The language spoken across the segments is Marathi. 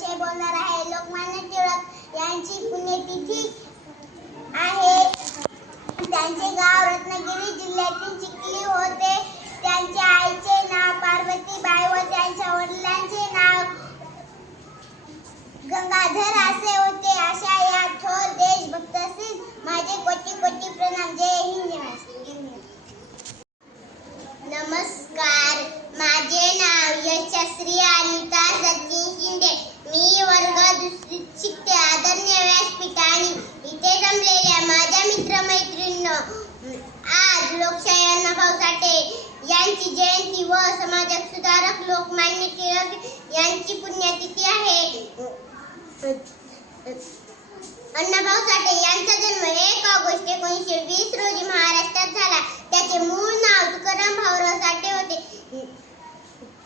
विषय बोलणार आहे. लोकमान्य टिळक यांची पुण्यतिथी आहे. त्यांचे गाव रत्नागिरी जिल्ह्यातील चिखली होते. त्यांच्या आईचे नाव पार्वतीबाई व त्यांच्या वडिलांचे नाव गंगाधर असे होते. अशा या थोर देशभक्त माझे कोटी कोटी प्रणाम. जय हिंद. नमस्कार. यांची जयंती व समाजात सुधारक लोकमान्य टिळक यांची पुण्यतिथी आहे. अण्णाभाऊ साठे यांचा जन्म एक ऑगस्ट एकोणीसशे वीस रोजी महाराष्ट्रात झाला. त्याचे मूळ नाव तुकाराम भाऊराव साठे होते.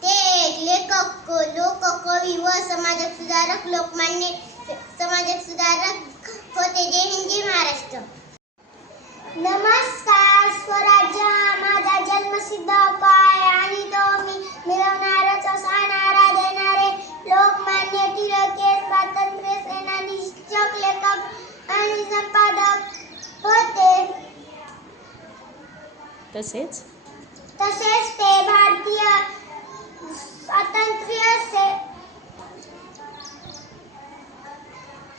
ते एक लेखक लोककवी व समाजक सुधारक लोकमान्य समाजक सुधारक होते. जय हिंद जय महाराष्ट्र. नमस्कार. तसेच तसेच ते भारतीय स्वातंत्र्य से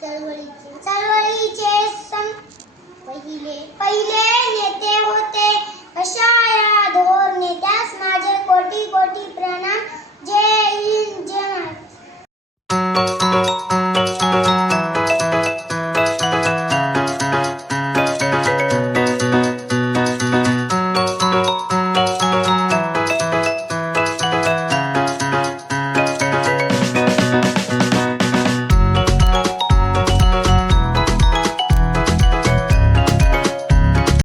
चळवळीचे चळवळीचे पहिले पहिले